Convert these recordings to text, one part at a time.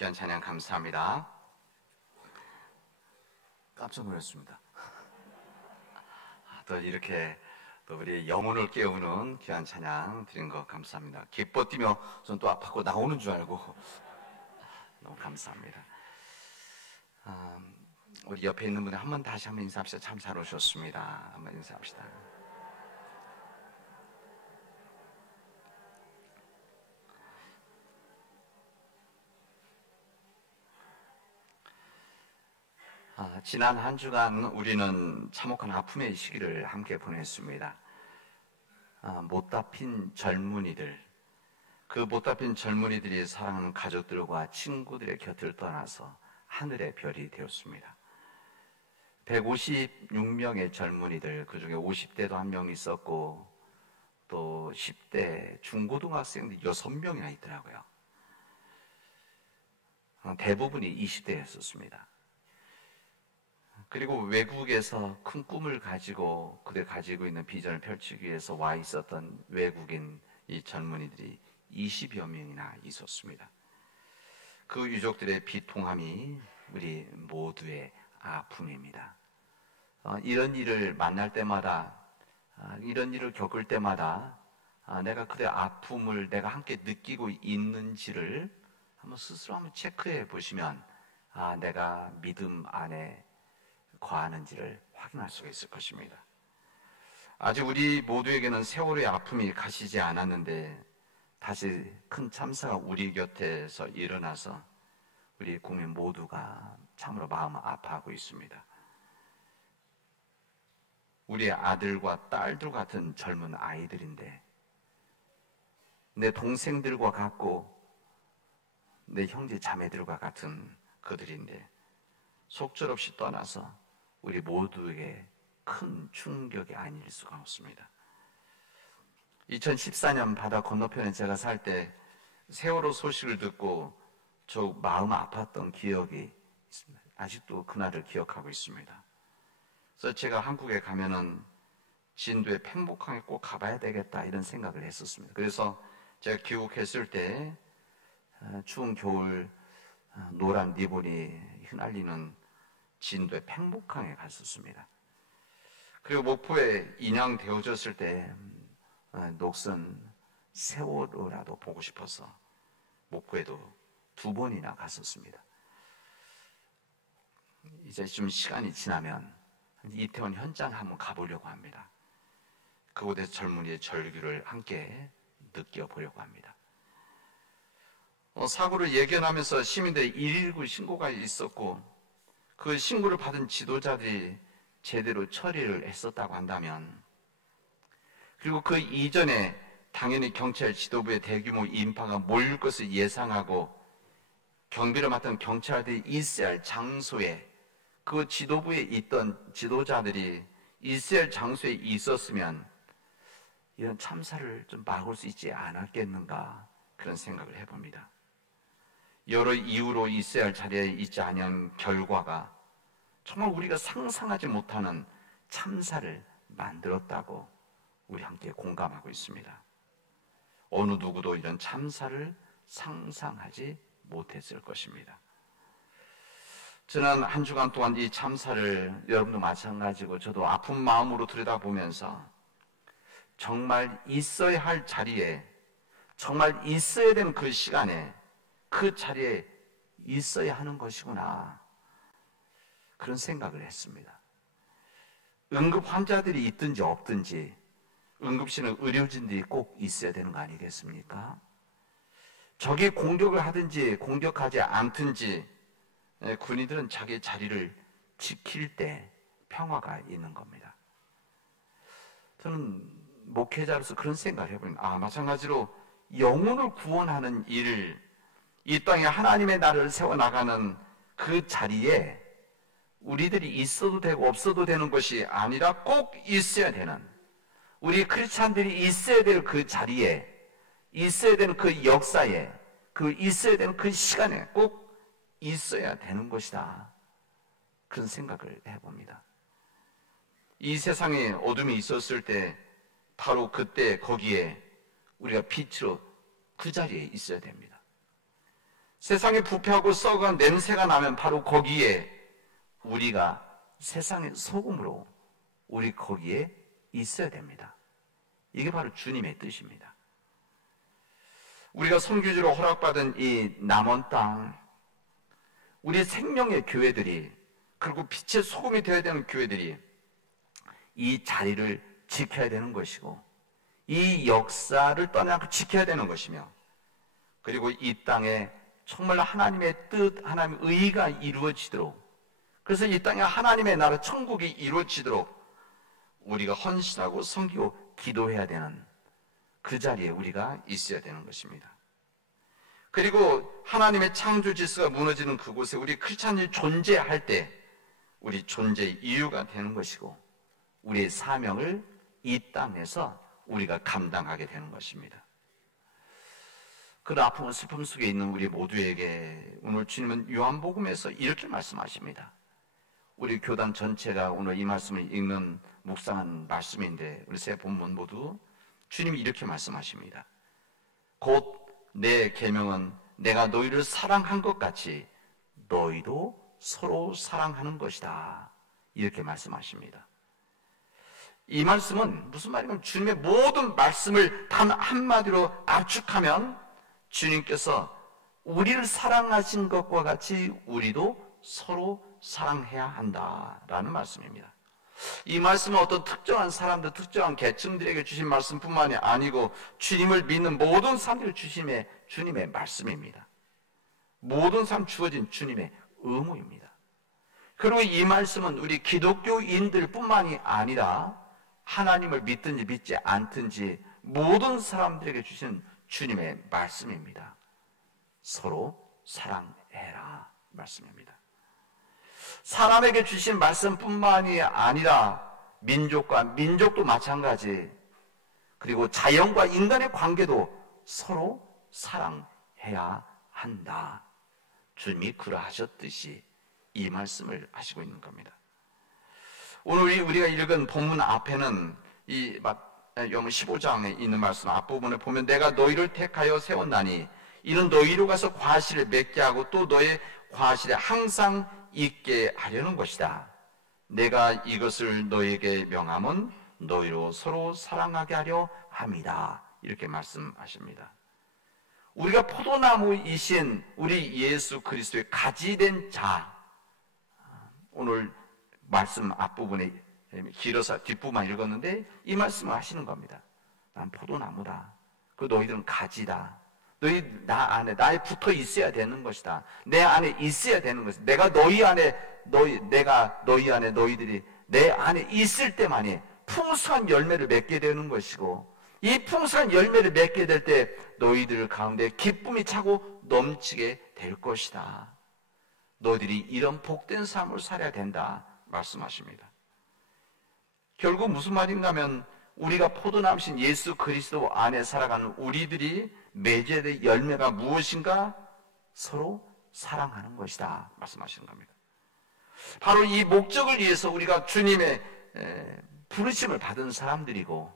귀한 찬양 감사합니다. 깜짝 놀랐습니다. 또 이렇게 또 우리 영혼을 깨우는 귀한 찬양 드린 거 감사합니다. 기뻐 뛰며 전 또 아파고 나오는 줄 알고 너무 감사합니다. 우리 옆에 있는 분들 한번 다시 한번 인사합시다. 참 잘 오셨습니다. 한번 인사합시다. 지난 한 주간 우리는 참혹한 아픔의 시기를 함께 보냈습니다. 못다 핀 젊은이들, 그 못다 핀 젊은이들이 사랑하는 가족들과 친구들의 곁을 떠나서 하늘의 별이 되었습니다. 156명의 젊은이들, 그 중에 50대도 한 명 있었고 또 10대 중고등학생들 6명이나 있더라고요. 대부분이 20대였었습니다. 그리고 외국에서 큰 꿈을 가지고 그들 가지고 있는 비전을 펼치기 위해서 와 있었던 외국인 이 젊은이들이 20여 명이나 있었습니다. 그 유족들의 비통함이 우리 모두의 아픔입니다. 이런 일을 만날 때마다, 이런 일을 겪을 때마다 내가 그들의 아픔을 내가 함께 느끼고 있는지를 한번 스스로 한번 체크해 보시면 내가 믿음 안에 거하는지를 확인할 수가 있을 것입니다. 아직 우리 모두에게는 세월의 아픔이 가시지 않았는데 다시 큰 참사가 우리 곁에서 일어나서 우리 국민 모두가 참으로 마음 아파하고 있습니다. 우리의 아들과 딸들 같은 젊은 아이들인데, 내 동생들과 같고 내 형제 자매들과 같은 그들인데 속절없이 떠나서 우리 모두에게 큰 충격이 아닐 수가 없습니다. 2014년 바다 건너편에 제가 살 때 세월호 소식을 듣고 저 마음 아팠던 기억이 있습니다. 아직도 그날을 기억하고 있습니다. 그래서 제가 한국에 가면은 진도의 팽목항에 꼭 가봐야 되겠다 이런 생각을 했었습니다. 그래서 제가 귀국했을 때 추운 겨울 노란 리본이 휘날리는 진도의 팽목항에 갔었습니다. 그리고 목포에 인양되어졌을 때 녹슨 세월호라도 보고 싶어서 목포에도 2번이나 갔었습니다. 이제 좀 시간이 지나면 이태원 현장 한번 가보려고 합니다. 그곳에서 젊은이의 절규를 함께 느껴보려고 합니다. 사고를 예견하면서 시민들의 119 신고가 있었고 그 신고를 받은 지도자들이 제대로 처리를 했었다고 한다면, 그리고 그 이전에 당연히 경찰 지도부의 대규모 인파가 몰릴 것을 예상하고 경비를 맡은 경찰들이 있어야 할 장소에 그 지도부에 있던 지도자들이 있어야 할 장소에 있었으면 이런 참사를 좀 막을 수 있지 않았겠는가 그런 생각을 해봅니다. 여러 이유로 있어야 할 자리에 있지 않은 결과가 정말 우리가 상상하지 못하는 참사를 만들었다고 우리 함께 공감하고 있습니다. 어느 누구도 이런 참사를 상상하지 못했을 것입니다. 저는 한 주간 동안 이 참사를 여러분도 마찬가지고 저도 아픈 마음으로 들여다보면서 정말 있어야 할 자리에, 정말 있어야 되는 그 시간에 그 자리에 있어야 하는 것이구나 그런 생각을 했습니다. 응급 환자들이 있든지 없든지 응급실은 의료진들이 꼭 있어야 되는 거 아니겠습니까? 적이 공격을 하든지 공격하지 않든지 군인들은 자기 자리를 지킬 때 평화가 있는 겁니다. 저는 목회자로서 그런 생각을 해봅니다. 마찬가지로 영혼을 구원하는 일, 이 땅에 하나님의 나라를 세워나가는 그 자리에 우리들이 있어도 되고 없어도 되는 것이 아니라 꼭 있어야 되는, 우리 크리스찬들이 있어야 될 그 자리에, 있어야 되는 그 역사에, 그 있어야 되는 그 시간에 꼭 있어야 되는 것이다 그런 생각을 해봅니다. 이 세상에 어둠이 있었을 때 바로 그때 거기에 우리가 빛으로 그 자리에 있어야 됩니다. 세상에 부패하고 썩어간 냄새가 나면 바로 거기에 우리가 세상의 소금으로 우리 거기에 있어야 됩니다. 이게 바로 주님의 뜻입니다. 우리가 선교지로 허락받은 이 남원 땅, 우리 생명의 교회들이, 그리고 빛의 소금이 되어야 되는 교회들이 이 자리를 지켜야 되는 것이고, 이 역사를 떠나지 않고 지켜야 되는 것이며, 그리고 이 땅에 정말 하나님의 뜻, 하나님의 의가 이루어지도록, 그래서 이 땅에 하나님의 나라 천국이 이루어지도록 우리가 헌신하고 섬기고 기도해야 되는 그 자리에 우리가 있어야 되는 것입니다. 그리고 하나님의 창조 질서가 무너지는 그곳에 우리 크리스찬이 존재할 때 우리 존재의 이유가 되는 것이고, 우리의 사명을 이 땅에서 우리가 감당하게 되는 것입니다. 그 아픔과 슬픔 속에 있는 우리 모두에게 오늘 주님은 요한복음에서 이렇게 말씀하십니다. 우리 교단 전체가 오늘 이 말씀을 읽는 묵상한 말씀인데, 우리 세 본문 모두 주님이 이렇게 말씀하십니다. 곧 내 계명은 내가 너희를 사랑한 것 같이 너희도 서로 사랑하는 것이다. 이렇게 말씀하십니다. 이 말씀은 무슨 말이냐면, 주님의 모든 말씀을 단 한마디로 압축하면 주님께서 우리를 사랑하신 것과 같이 우리도 서로 사랑해야 한다라는 말씀입니다. 이 말씀은 어떤 특정한 사람들, 특정한 계층들에게 주신 말씀뿐만이 아니고 주님을 믿는 모든 사람들에게 주님의 말씀입니다. 모든 사람 주어진 주님의 의무입니다. 그리고 이 말씀은 우리 기독교인들 뿐만이 아니라 하나님을 믿든지 믿지 않든지 모든 사람들에게 주신 주님의 말씀입니다. 서로 사랑해라 말씀입니다. 사람에게 주신 말씀뿐만이 아니라 민족과 민족도 마찬가지, 그리고 자연과 인간의 관계도 서로 사랑해야 한다. 주님이 그러하셨듯이 이 말씀을 하시고 있는 겁니다. 오늘 우리가 읽은 본문 앞에는 이 요한 15장에 있는 말씀 앞부분에 보면, 내가 너희를 택하여 세웠나니 이는 너희로 가서 과실을 맺게 하고 또 너의 과실에 항상 있게 하려는 것이다. 내가 이것을 너희에게 명함은 너희로 서로 사랑하게 하려 함이다. 이렇게 말씀하십니다. 우리가 포도나무이신 우리 예수 그리스도의 가지된 자, 오늘 말씀 앞부분에 길어서 뒷부분만 읽었는데 이 말씀을 하시는 겁니다. 난 포도나무다. 그 너희들은 가지다. 너희 나 안에 나에 붙어 있어야 되는 것이다. 내 안에 있어야 되는 것이다. 내가 너희 안에 내가 너희 안에 너희들이 내 안에 있을 때만이 풍성한 열매를 맺게 되는 것이고, 이 풍성한 열매를 맺게 될 때 너희들 가운데 기쁨이 차고 넘치게 될 것이다. 너희들이 이런 복된 삶을 살아야 된다 말씀하십니다. 결국 무슨 말인가 하면, 우리가 포도나무신 예수 그리스도 안에 살아가는 우리들이 맺어야 될 열매가 무엇인가? 서로 사랑하는 것이다 말씀하시는 겁니다. 바로 이 목적을 위해서 우리가 주님의 부르심을 받은 사람들이고,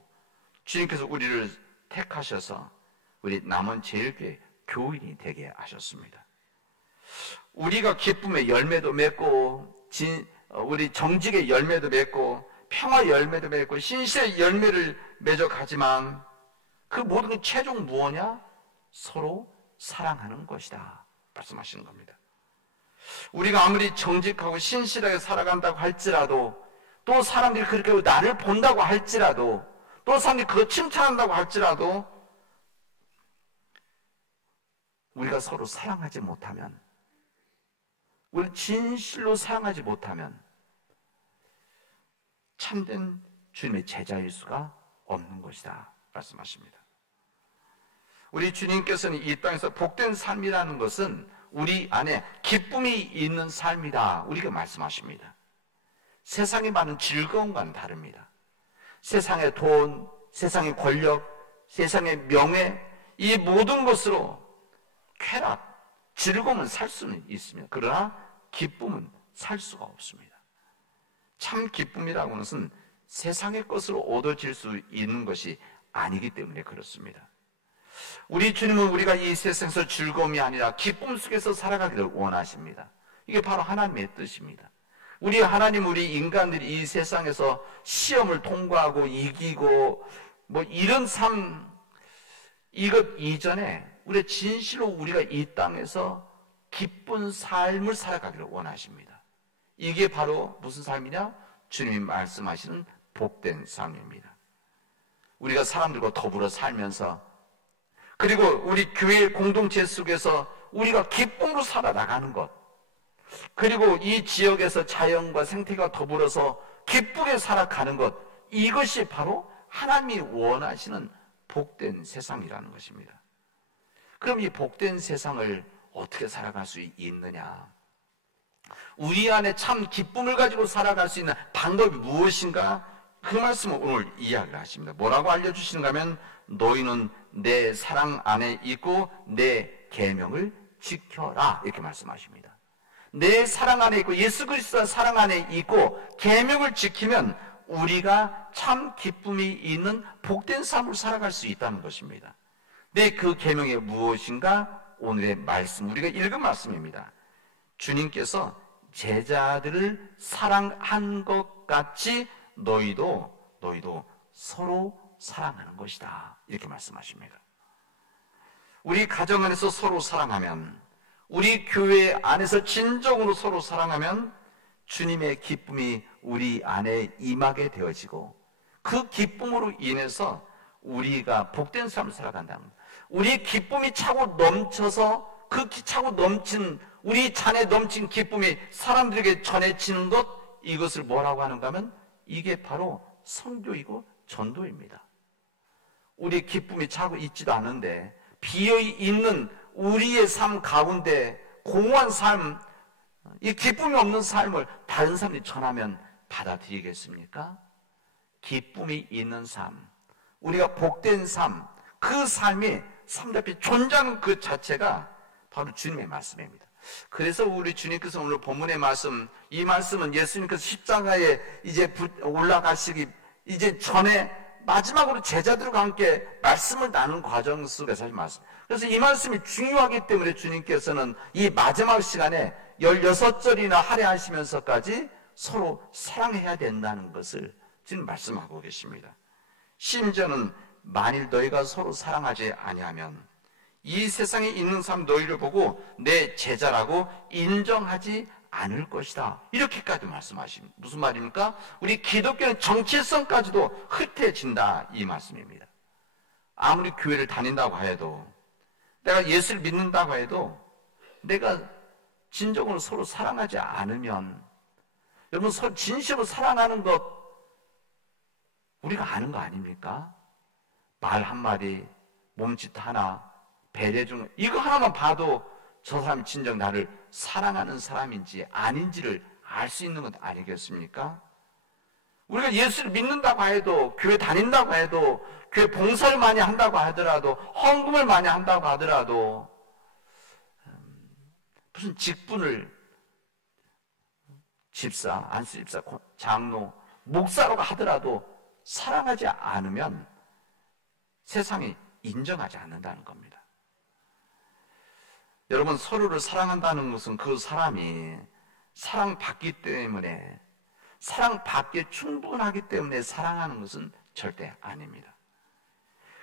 주님께서 우리를 택하셔서 우리 남은 제일교회 교인이 되게 하셨습니다. 우리가 기쁨의 열매도 맺고 우리 정직의 열매도 맺고 평화 열매도 맺고 신실의 열매를 맺어가지만 그 모든 게 최종 무엇이냐? 서로 사랑하는 것이다 말씀하시는 겁니다. 우리가 아무리 정직하고 신실하게 살아간다고 할지라도, 또 사람들이 그렇게 나를 본다고 할지라도, 또 사람들이 그거 칭찬한다고 할지라도, 우리가 서로 사랑하지 못하면, 우리 진실로 사랑하지 못하면 참된 주님의 제자일 수가 없는 것이다 말씀하십니다. 우리 주님께서는 이 땅에서 복된 삶이라는 것은 우리 안에 기쁨이 있는 삶이다 우리가 말씀하십니다. 세상에 많은 즐거움과는 다릅니다. 세상의 돈, 세상의 권력, 세상의 명예, 이 모든 것으로 쾌락, 즐거움은 살 수는 있습니다. 그러나 기쁨은 살 수가 없습니다. 참 기쁨이라고 하는 것은 세상의 것으로 얻어질 수 있는 것이 아니기 때문에 그렇습니다. 우리 주님은 우리가 이 세상에서 즐거움이 아니라 기쁨 속에서 살아가기를 원하십니다. 이게 바로 하나님의 뜻입니다. 우리 하나님, 우리 인간들이 이 세상에서 시험을 통과하고 이기고 뭐 이런 삶, 이것 이전에 우리 진실로 우리가 이 땅에서 기쁜 삶을 살아가기를 원하십니다. 이게 바로 무슨 삶이냐? 주님이 말씀하시는 복된 삶입니다. 우리가 사람들과 더불어 살면서, 그리고 우리 교회 공동체 속에서 우리가 기쁨으로 살아나가는 것, 그리고 이 지역에서 자연과 생태가 더불어서 기쁘게 살아가는 것, 이것이 바로 하나님이 원하시는 복된 세상이라는 것입니다. 그럼 이 복된 세상을 어떻게 살아갈 수 있느냐? 우리 안에 참 기쁨을 가지고 살아갈 수 있는 방법이 무엇인가? 그 말씀을 오늘 이야기를 하십니다. 뭐라고 알려주시는가 하면, 너희는 내 사랑 안에 있고 내 계명을 지켜라, 이렇게 말씀하십니다. 내 사랑 안에 있고 예수 그리스도의 사랑 안에 있고 계명을 지키면 우리가 참 기쁨이 있는 복된 삶을 살아갈 수 있다는 것입니다. 네, 그 계명이 무엇인가? 오늘의 말씀, 우리가 읽은 말씀입니다. 주님께서 제자들을 사랑한 것 같이 너희도 서로 사랑하는 것이다, 이렇게 말씀하십니다. 우리 가정 안에서 서로 사랑하면, 우리 교회 안에서 진정으로 서로 사랑하면 주님의 기쁨이 우리 안에 임하게 되어지고, 그 기쁨으로 인해서 우리가 복된 삶을 살아간다는 겁니다. 우리의 기쁨이 차고 넘쳐서 그 차고 넘친, 우리 잔에 넘친 기쁨이 사람들에게 전해지는 것, 이것을 뭐라고 하는가 하면 이게 바로 선교이고 전도입니다. 우리의 기쁨이 차고 있지도 않은데 비어있는 우리의 삶 가운데 공허한 삶, 이 기쁨이 없는 삶을 다른 사람이 전하면 받아들이겠습니까? 기쁨이 있는 삶, 우리가 복된 삶, 그 삶이 삶 앞에 존재하는 그 자체가 바로 주님의 말씀입니다. 그래서 우리 주님께서 오늘 본문의 말씀, 이 말씀은 예수님께서 십자가에 이제 올라가시기 이제 전에 마지막으로 제자들과 함께 말씀을 나눈 과정 속에서 하신 말씀. 그래서 이 말씀이 중요하기 때문에 주님께서는 이 마지막 시간에 16절이나 할애하시면서까지 서로 사랑해야 된다는 것을 지금 말씀하고 계십니다. 심지어는 만일 너희가 서로 사랑하지 아니하면 이 세상에 있는 사람 너희를 보고 내 제자라고 인정하지 않을 것이다, 이렇게까지 말씀하십니다. 무슨 말입니까? 우리 기독교는 정체성까지도 흐트해진다, 이 말씀입니다. 아무리 교회를 다닌다고 해도, 내가 예수를 믿는다고 해도 내가 진정으로 서로 사랑하지 않으면, 여러분 서로 진심으로 사랑하는 것 우리가 아는 거 아닙니까? 말 한마디, 몸짓 하나, 배려 중, 이거 하나만 봐도 저 사람이 진정 나를 사랑하는 사람인지 아닌지를 알 수 있는 것 아니겠습니까? 우리가 예수를 믿는다고 해도, 교회 다닌다고 해도, 교회 봉사를 많이 한다고 하더라도, 헌금을 많이 한다고 하더라도, 무슨 직분을 집사, 안수집사, 장로, 목사라고 하더라도 사랑하지 않으면 세상이 인정하지 않는다는 겁니다. 여러분, 서로를 사랑한다는 것은 그 사람이 사랑받기 때문에, 사랑받기에 충분하기 때문에 사랑하는 것은 절대 아닙니다.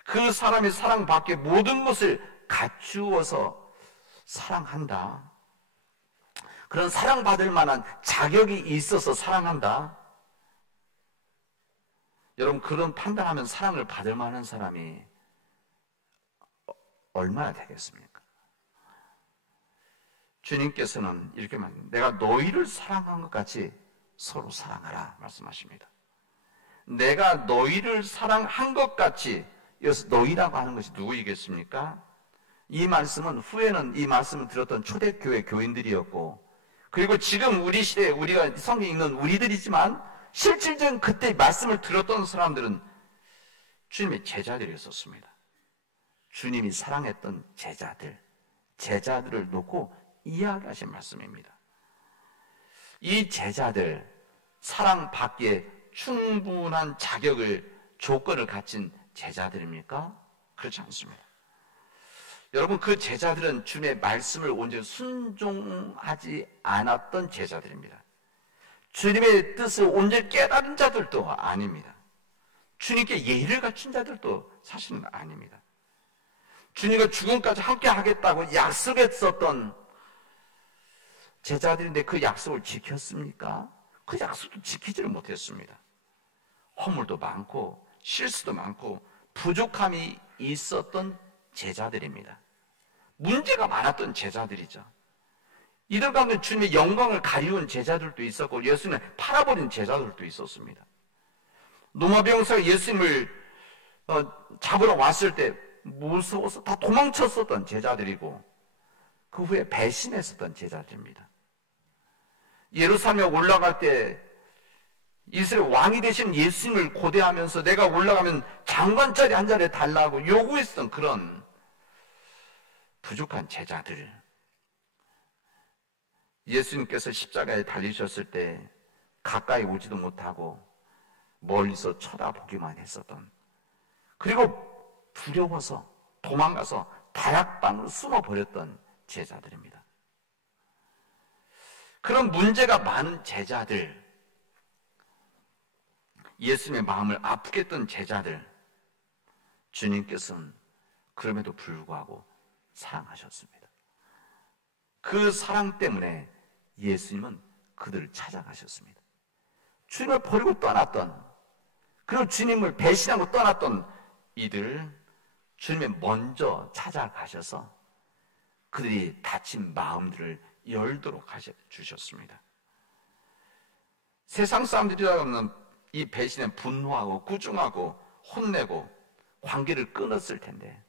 그 사람이 사랑받기에 모든 것을 갖추어서 사랑한다, 그런 사랑받을 만한 자격이 있어서 사랑한다, 여러분 그런 판단하면 사랑을 받을 만한 사람이 얼마나 되겠습니까? 주님께서는 이렇게 말합니다. 내가 너희를 사랑한 것 같이 서로 사랑하라 말씀하십니다. 내가 너희를 사랑한 것 같이, 여기서 너희라고 하는 것이 누구이겠습니까? 이 말씀은 후에는 이 말씀을 들었던 초대교회 교인들이었고, 그리고 지금 우리 시대에 우리가 성경 읽는 우리들이지만 실질적인 그때 말씀을 들었던 사람들은 주님의 제자들이었습니다. 주님이 사랑했던 제자들을 놓고 이야기하신 말씀입니다. 이 제자들, 사랑받기에 충분한 자격을, 조건을 갖춘 제자들입니까? 그렇지 않습니다. 여러분, 그 제자들은 주님의 말씀을 온전히 순종하지 않았던 제자들입니다. 주님의 뜻을 온전히 깨달은 자들도 아닙니다. 주님께 예의를 갖춘 자들도 사실은 아닙니다. 주님과 죽음까지 함께 하겠다고 약속했었던 제자들인데 그 약속을 지켰습니까? 그 약속도 지키지를 못했습니다. 허물도 많고 실수도 많고 부족함이 있었던 제자들입니다. 문제가 많았던 제자들이죠. 이들 가운데 주님의 영광을 가리운 제자들도 있었고 예수님을 팔아버린 제자들도 있었습니다. 노마 병사가 예수님을 잡으러 왔을 때 무서워서 다 도망쳤었던 제자들이고 그 후에 배신했었던 제자들입니다. 예루살렘에 올라갈 때 이스라엘 왕이 되신 예수님을 고대하면서 내가 올라가면 장관짜리 한 자리에 달라고 요구했던 그런 부족한 제자들, 예수님께서 십자가에 달리셨을 때 가까이 오지도 못하고 멀리서 쳐다보기만 했었던, 그리고 두려워서 도망가서 다락방으로 숨어버렸던 제자들입니다. 그런 문제가 많은 제자들, 예수님의 마음을 아프게 했던 제자들, 주님께서는 그럼에도 불구하고 사랑하셨습니다. 그 사랑 때문에 예수님은 그들을 찾아가셨습니다. 주님을 버리고 떠났던, 그리고 주님을 배신하고 떠났던 이들을 주님이 먼저 찾아가셔서 그들이 다친 마음들을 열도록 주셨습니다. 세상 사람들이라면 이 배신에 분노하고 꾸중하고 혼내고 관계를 끊었을 텐데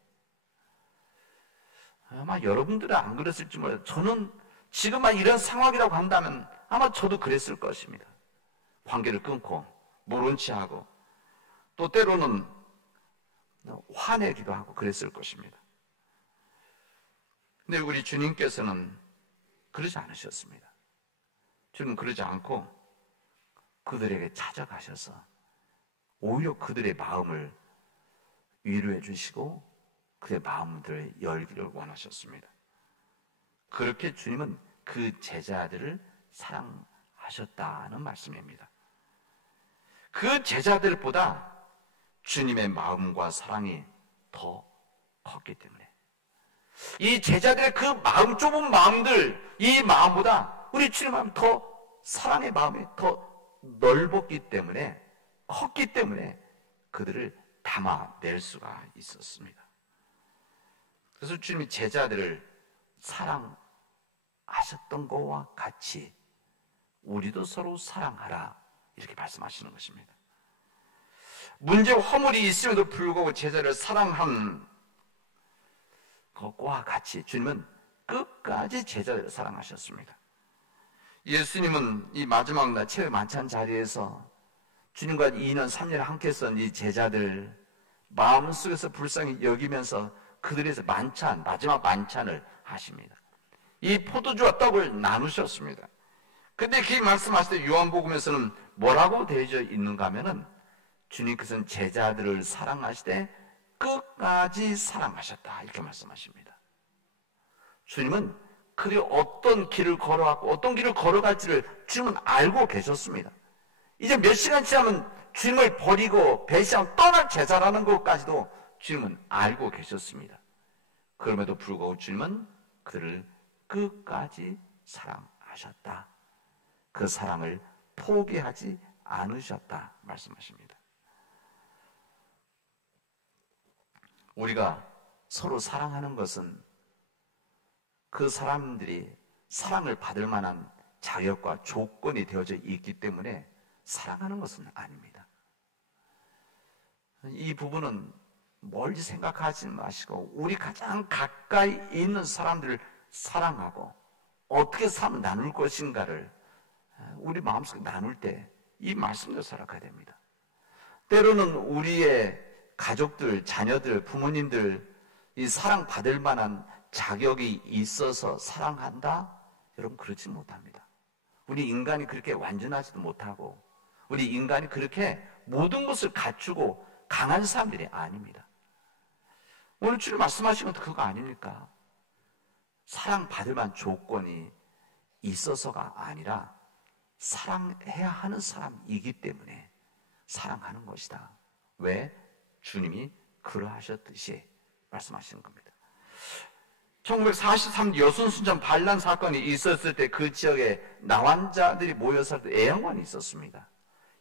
아마 여러분들은 안 그랬을지 몰라요. 저는 지금만 이런 상황이라고 한다면 아마 저도 그랬을 것입니다. 관계를 끊고 모른 체 하고 또 때로는 화내기도 하고 그랬을 것입니다. 근데 우리 주님께서는 그러지 않으셨습니다. 주님은 그러지 않고 그들에게 찾아가셔서 오히려 그들의 마음을 위로해 주시고 그의 마음들을 열기를 원하셨습니다. 그렇게 주님은 그 제자들을 사랑하셨다는 말씀입니다. 그 제자들보다 주님의 마음과 사랑이 더 컸기 때문에 이 제자들의 그 마음, 좁은 마음들, 이 마음보다 우리 주님의 마음이 더, 사랑의 마음이 더 넓었기 때문에, 컸기 때문에 그들을 담아낼 수가 있었습니다. 그래서 주님이 제자들을 사랑하셨던 것과 같이 우리도 서로 사랑하라, 이렇게 말씀하시는 것입니다. 문제와 허물이 있음에도 불구하고 제자를 사랑한 것과 같이 주님은 끝까지 제자들을 사랑하셨습니다. 예수님은 이 마지막 날 최후의 만찬 자리에서 주님과 2년 3년을 함께 했던 이 제자들 마음속에서 불쌍히 여기면서 그들에서 마지막 만찬을 하십니다. 이 포도주와 떡을 나누셨습니다. 근데 그 말씀하실 때 요한복음에서는 뭐라고 되어져 있는가 하면은 주님께서는 제자들을 사랑하시되 끝까지 사랑하셨다, 이렇게 말씀하십니다. 주님은 그리 어떤 길을 걸어왔고 어떤 길을 걸어갈지를 주님은 알고 계셨습니다. 이제 몇 시간 지나면 주님을 버리고 배신하고 떠날 제자라는 것까지도 주님은 알고 계셨습니다. 그럼에도 불구하고 주님은 그들을 끝까지 사랑하셨다. 그 사랑을 포기하지 않으셨다 말씀하십니다. 우리가 서로 사랑하는 것은 그 사람들이 사랑을 받을 만한 자격과 조건이 되어져 있기 때문에 사랑하는 것은 아닙니다. 이 부분은 멀리 생각하지 마시고 우리 가장 가까이 있는 사람들을 사랑하고 어떻게 삶을 나눌 것인가를 우리 마음속에 나눌 때 이 말씀대로 살아가야 됩니다. 때로는 우리의 가족들, 자녀들, 부모님들 이 사랑받을 만한 자격이 있어서 사랑한다? 여러분 그렇지 못합니다. 우리 인간이 그렇게 완전하지도 못하고 우리 인간이 그렇게 모든 것을 갖추고 강한 사람들이 아닙니다. 오늘 주님 말씀하신 것도 그거 아닙니까? 사랑받을 만한 조건이 있어서가 아니라 사랑해야 하는 사람이기 때문에 사랑하는 것이다. 왜? 주님이 그러하셨듯이 말씀하시는 겁니다. 1943년 여순순천 반란 사건이 있었을 때 그 지역에 나환자들이 모여서 애양관이 있었습니다.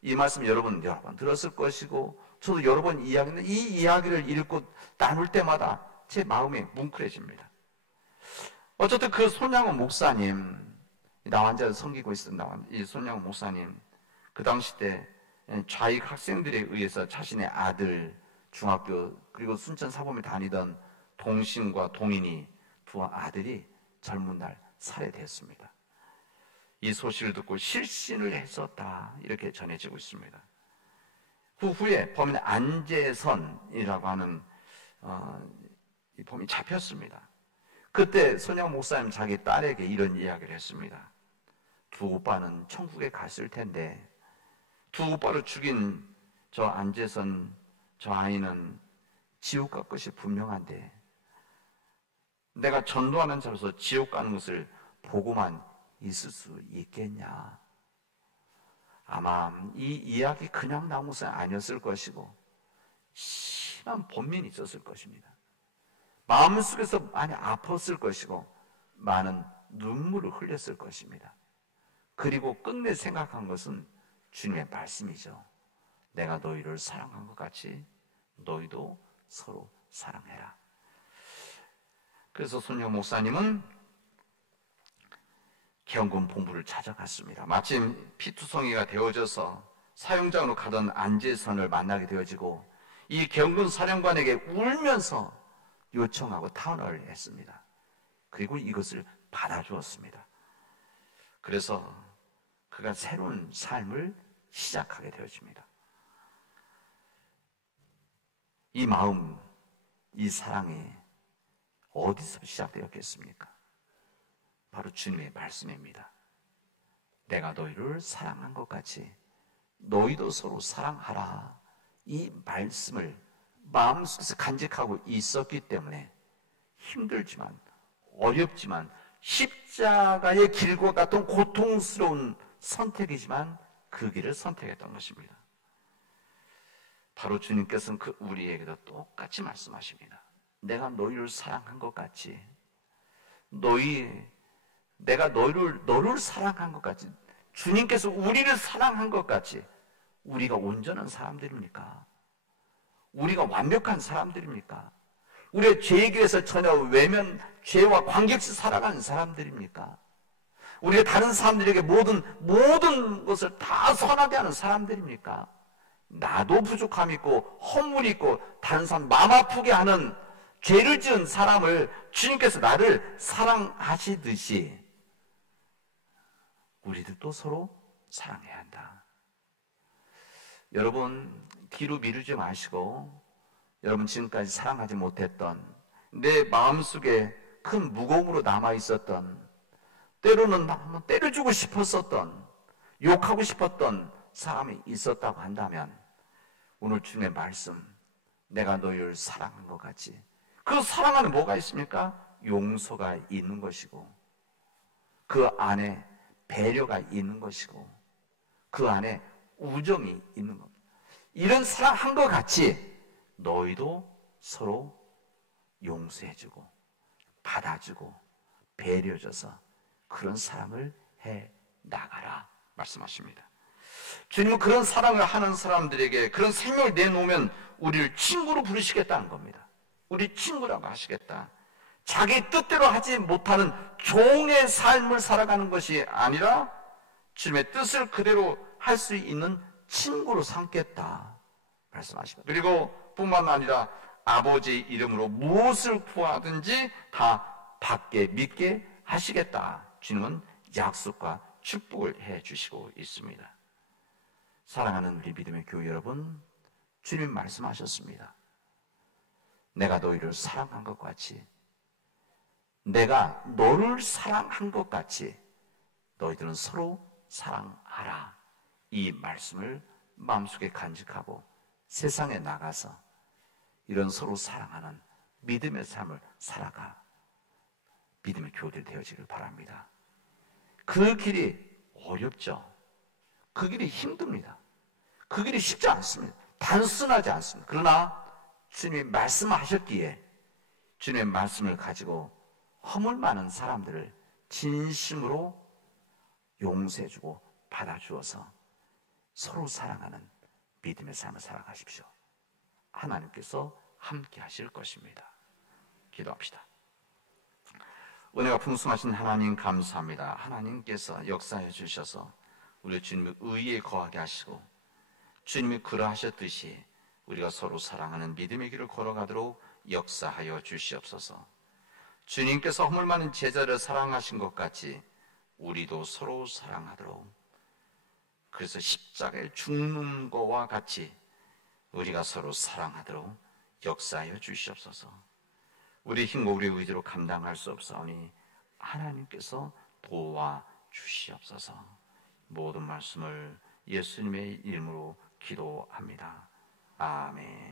이 말씀 여러분 여러 번 들었을 것이고 저도 여러 번 이야기했는데 이 이야기를 읽고 나눌 때마다 제 마음이 뭉클해집니다. 어쨌든 그 손양원 목사님, 나환자를 섬기고 있었던 이 손양원 목사님, 그 당시 때 좌익 학생들에 의해서 자신의 아들, 중학교 그리고 순천 사범에 다니던 동신과 동인이 두 아들이 젊은 날 살해됐습니다. 이 소식을 듣고 실신을 했었다 이렇게 전해지고 있습니다. 그 후에 범인 안재선이라고 하는 이 범인이 잡혔습니다. 그때 손양 목사님 자기 딸에게 이런 이야기를 했습니다. 두 오빠는 천국에 갔을 텐데 두 오빠를 죽인 저 안재선 저 아이는 지옥 갈 것이 분명한데 내가 전도하는 자로서 지옥 가는 것을 보고만 있을 수 있겠냐. 아마 이 이야기 그냥 나온 것은 아니었을 것이고 심한 번민이 있었을 것입니다. 마음속에서 많이 아팠을 것이고 많은 눈물을 흘렸을 것입니다. 그리고 끝내 생각한 것은 주님의 말씀이죠. 내가 너희를 사랑한 것 같이 너희도 서로 사랑해라. 그래서 손영 목사님은 개헌군 본부를 찾아갔습니다. 마침 피투성이가 되어져서 사형장으로 가던 안재선을 만나게 되어지고 이 개헌군 사령관에게 울면서 요청하고 탄원을 했습니다. 그리고 이것을 받아주었습니다. 그래서 그가 새로운 삶을 시작하게 되어집니다. 이 마음, 이 사랑이 어디서 시작되었겠습니까? 바로 주님의 말씀입니다. 내가 너희를 사랑한 것 같이 너희도 서로 사랑하라. 이 말씀을 마음속에서 간직하고 있었기 때문에 힘들지만 어렵지만 십자가의 길과 같은 고통스러운 선택이지만 그 길을 선택했던 것입니다. 바로 주님께서는 우리에게도 똑같이 말씀하십니다. 내가 너희를 사랑한 것 같이 내가 너를 사랑한 것 같이 주님께서 우리를 사랑한 것 같이 우리가 온전한 사람들입니까? 우리가 완벽한 사람들입니까? 우리의 죄의 길에서 전혀 외면, 죄와 관계없이 살아가는 사람들입니까? 우리가 다른 사람들에게 모든 것을 다 선하게 하는 사람들입니까? 나도 부족함이 있고 허물이 있고 다른 사람 마음 아프게 하는 죄를 지은 사람을 주님께서 나를 사랑하시듯이 우리들도 서로 사랑해야 한다. 여러분 뒤로 미루지 마시고 여러분 지금까지 사랑하지 못했던 내 마음속에 큰 무거움으로 남아있었던 때로는 한번 때려주고 싶었었던 욕하고 싶었던 사람이 있었다고 한다면 오늘 주님의 말씀 내가 너희를 사랑한 것 같이 그 사랑 안에 뭐가 있습니까? 용서가 있는 것이고 그 안에 배려가 있는 것이고 그 안에 우정이 있는 것. 이런 사랑한 것 같이 너희도 서로 용서해주고 받아주고 배려줘서 그런 사랑을 해 나가라 말씀하십니다. 주님은 그런 사랑을 하는 사람들에게 그런 생명을 내놓으면 우리를 친구로 부르시겠다는 겁니다. 우리 친구라고 하시겠다. 자기 뜻대로 하지 못하는 종의 삶을 살아가는 것이 아니라 주님의 뜻을 그대로 할 수 있는 친구로 삼겠다 말씀하십니다. 그리고 뿐만 아니라 아버지의 이름으로 무엇을 구하든지 다 받게 믿게 하시겠다. 주님은 약속과 축복을 해주시고 있습니다. 사랑하는 우리 믿음의 교회 여러분, 주님 말씀하셨습니다. 내가 너희를 사랑한 것 같이 내가 너를 사랑한 것 같이 너희들은 서로 사랑하라. 이 말씀을 마음속에 간직하고 세상에 나가서 이런 서로 사랑하는 믿음의 삶을 살아가 믿음의 교회들 되어지길 바랍니다. 그 길이 어렵죠. 그 길이 힘듭니다. 그 길이 쉽지 않습니다. 단순하지 않습니다. 그러나 주님이 말씀하셨기에 주님의 말씀을 가지고 허물 많은 사람들을 진심으로 용서해주고 받아주어서 서로 사랑하는 믿음의 삶을 살아가십시오. 하나님께서 함께 하실 것입니다. 기도합시다. 은혜가 풍성하신 하나님 감사합니다. 하나님께서 역사해 주셔서 우리 주님의 의에 거하게 하시고 주님이 그러하셨듯이 우리가 서로 사랑하는 믿음의 길을 걸어가도록 역사하여 주시옵소서. 주님께서 허물 많은 제자를 사랑하신 것 같이 우리도 서로 사랑하도록, 그래서 십자가에 죽는 것과 같이 우리가 서로 사랑하도록 역사하여 주시옵소서. 우리 힘과 우리 의지로 감당할 수 없사오니 하나님께서 도와주시옵소서. 모든 말씀을 예수님의 이름으로 기도합니다. 아멘.